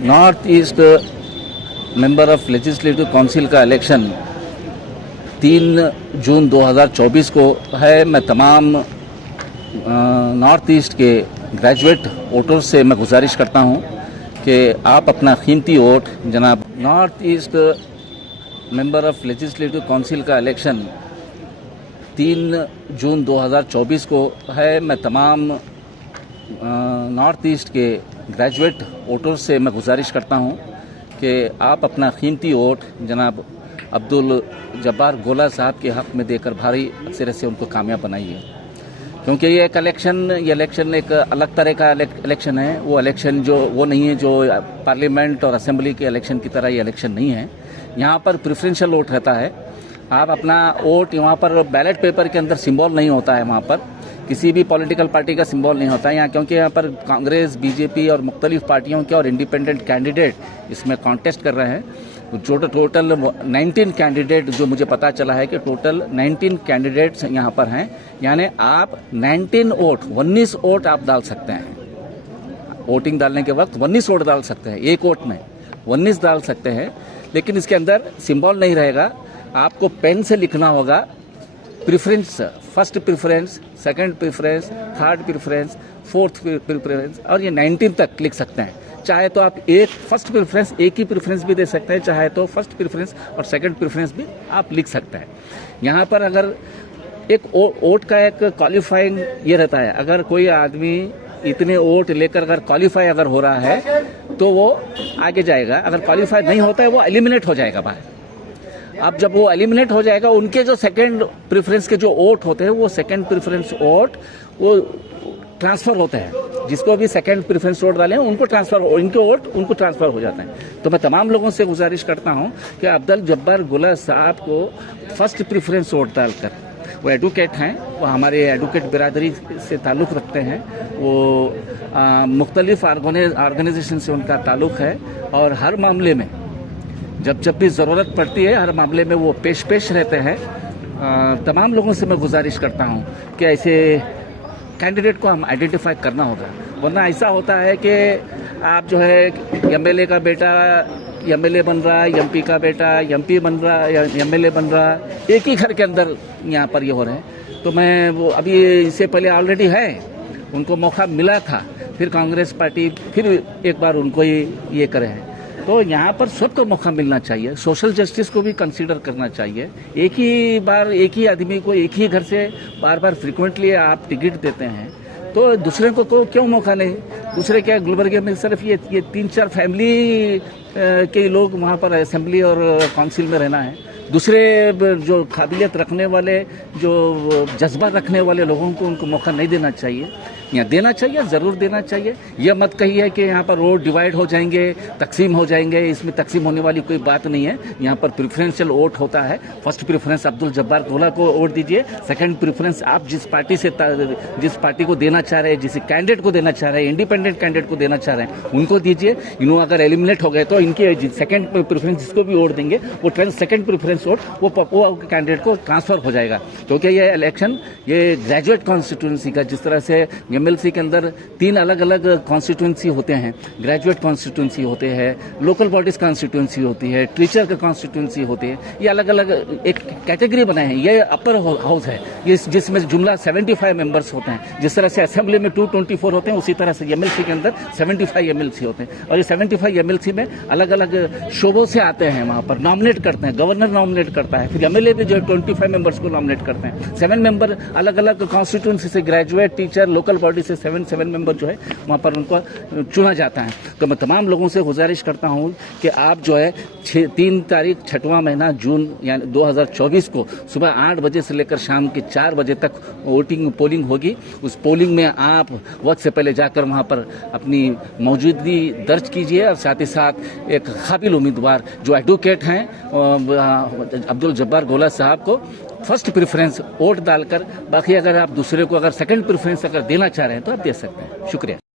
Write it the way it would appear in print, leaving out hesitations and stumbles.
North east member of legislative council का election 3 जून 2024 को है। मैं तमाम नॉर्थ ईस्ट के ग्रेजुएट वोटर्स से मैं गुजारिश करता हूं कि आप अपना कीमती वोट जनाब north east member of legislative council का इलेक्शन 3 जून 2024 को है। मैं तमाम नॉर्थ ईस्ट के ग्रेजुएट वोटर्स से मैं गुजारिश करता हूं कि आप अपना कीमती वोट जनाब अब्दुल जब्बार गोला साहब के हक़ में देकर भारी अक्सरियत से उनको कामयाब बनाइए, क्योंकि ये इलेक्शन एक अलग तरह का इलेक्शन है। वो इलेक्शन वो नहीं है जो पार्लियामेंट और असेंबली के इलेक्शन की तरह ये इलेक्शन नहीं है। यहाँ पर प्रेफरेंशियल वोट रहता है। आप अपना वोट यहाँ पर बैलेट पेपर के अंदर सिंबल नहीं होता है, वहाँ पर किसी भी पॉलिटिकल पार्टी का सिंबल नहीं होता है यहाँ, क्योंकि यहाँ पर कांग्रेस, बीजेपी और मुख्तलिफ पार्टियों के और इंडिपेंडेंट कैंडिडेट इसमें कॉन्टेस्ट कर रहे हैं। जो टोटल 19 कैंडिडेट, जो मुझे पता चला है कि टोटल 19 कैंडिडेट्स यहाँ पर हैं, यानी आप 19 वोट आप डाल सकते हैं। वोटिंग डालने के वक्त 19 वोट डाल सकते हैं, एक वोट में 19 डाल सकते हैं, लेकिन इसके अंदर सिंबल नहीं रहेगा। आपको पेन से लिखना होगा preference, first preference, second preference, third preference, fourth preference, और ये 19 तक लिख सकते हैं। चाहे तो आप एक फर्स्ट प्रेफरेंस, एक ही प्रेफरेंस भी दे सकते हैं, चाहे तो फर्स्ट प्रेफरेंस और सेकंड प्रेफरेंस भी आप लिख सकते हैं। यहाँ पर अगर एक वोट का एक क्वालिफाइंग ये रहता है, अगर कोई आदमी इतने वोट लेकर अगर क्वालिफाई अगर हो रहा है तो वो आगे जाएगा, अगर क्वालिफाई नहीं होता है वो एलिमिनेट हो जाएगा बाहर। अब जब वो एलिमिनेट हो जाएगा, उनके जो सेकंड प्रेफरेंस के जो वोट होते हैं वो सेकंड प्रेफरेंस वोट वो ट्रांसफर होते हैं। जिसको भी सेकंड प्रेफरेंस वोट डाले हैं उनको ट्रांसफर, इनके वोट उनको ट्रांसफर हो जाते हैं। तो मैं तमाम लोगों से गुजारिश करता हूं कि अब्दुल जब्बार गोला साहब को फर्स्ट प्रेफरेंस वोट डालकर, वो एडवोकेट हैं, वो हमारे एडवोकेट बिरादरी से ताल्लुक़ रखते हैं, वो मुख्तलिफ ऑर्गेनाइजेशन से उनका ताल्लुक़ है, और हर मामले में जब भी ज़रूरत पड़ती है हर मामले में वो पेश रहते हैं। तमाम लोगों से मैं गुजारिश करता हूं कि ऐसे कैंडिडेट को हम आइडेंटिफाई करना होगा, वरना ऐसा होता है कि आप जो है एमएलए का बेटा एमएलए बन रहा है, एमपी का बेटा एमपी बन रहा है, एमएलए बन रहा है, एक ही घर के अंदर यहाँ पर ये हो रहे हैं। तो मैं वो अभी इससे पहले ऑलरेडी है, उनको मौका मिला था, फिर कांग्रेस पार्टी फिर एक बार उनको ये करे हैं। तो यहाँ पर सबको मौका मिलना चाहिए, सोशल जस्टिस को भी कंसीडर करना चाहिए। एक ही बार एक ही आदमी को एक ही घर से बार बार फ्रिक्वेंटली आप टिकट देते हैं, तो दूसरे को क्यों मौका नहीं? दूसरे क्या गुलबर्गे में सिर्फ ये 3-4 फैमिली के लोग वहाँ पर असेंबली और काउंसिल में रहना है। दूसरे जो काबिलियत रखने वाले, जो जज्बा रखने वाले लोगों को उनको मौका नहीं देना चाहिए। यहाँ देना चाहिए, ज़रूर देना चाहिए। यह मत कहिए कि यहाँ पर रोड डिवाइड हो जाएंगे, तकसीम हो जाएंगे, इसमें तकसीम होने वाली कोई बात नहीं है। यहाँ पर प्रेफरेंशियल वोट होता है। फर्स्ट प्रेफरेंस अब्दुल जब्बार गोला को वोट दीजिए, सेकंड प्रेफरेंस आप जिस पार्टी को देना चाह रहे हैं, जिस कैंडिडेट को देना चाह रहे हैं, इंडिपेंडेंट कैंडिडेट को देना चाह रहे हैं, उनको दीजिए। इन्होंने अगर एलिमिनेट हो गए तो इनके सेकंड प्रेफरेंस जिसको भी वोट देंगे वो सेकंड प्रेफरेंस वोट वो कैंडिडेट को ट्रांसफर हो जाएगा। क्योंकि ये इलेक्शन ये ग्रेजुएट कॉन्स्टिट्यूंसी का, जिस तरह से एमएलसी के अंदर 3 अलग अलग कॉन्स्टिट्यूंसी होते हैं, ग्रेजुएट कॉन्स्टिट्यूंसी होते हैं, लोकल बॉडीज कॉन्स्टिट्यूंसी होती है, टीचर का कॉन्स्टिट्यूंसी होती है, ये अलग अलग एक कैटेगरी बनाए हैं। ये अपर हाउस है, ये जिसमें जुमला 75 मेंबर्स होते हैं। जिस तरह से असेंबली में 224 होते हैं, उसी तरह से एमएलसी के अंदर 75 एमएलसी होते हैं, और ये 75 एमएलसी में अलग अलग शोबों से आते हैं, वहाँ पर नॉमिनेट करते हैं, गवर्नर नॉमिनेट करता है, फिर एमएलए भी जो है 25 मेंबर्स को नॉमिनेट करते हैं। 7 मेंबर अलग अलग कॉन्स्टिट्यूंसी से, ग्रेजुएट, टीचर, लोकल बॉडी से 7 मेंबर जो है वहाँ पर उनको चुना जाता है। तो मैं तमाम लोगों से गुजारिश करता हूँ कि आप जो है 3 तारीख 6वां महीना जून यानी 2024 को सुबह 8 बजे से लेकर शाम के 4 बजे तक पोलिंग होगी। उस पोलिंग में आप वक्त से पहले जाकर वहाँ पर अपनी मौजूदगी दर्ज कीजिए, और साथ ही साथ एक काबिल उम्मीदवार जो एडवोकेट हैं अब्दुल जब्बार गोला साहब को फर्स्ट प्रेफरेंस वोट डालकर, बाकी अगर आप दूसरे को अगर सेकंड प्रेफरेंस अगर देना चाह रहे हैं तो आप दे सकते हैं। शुक्रिया।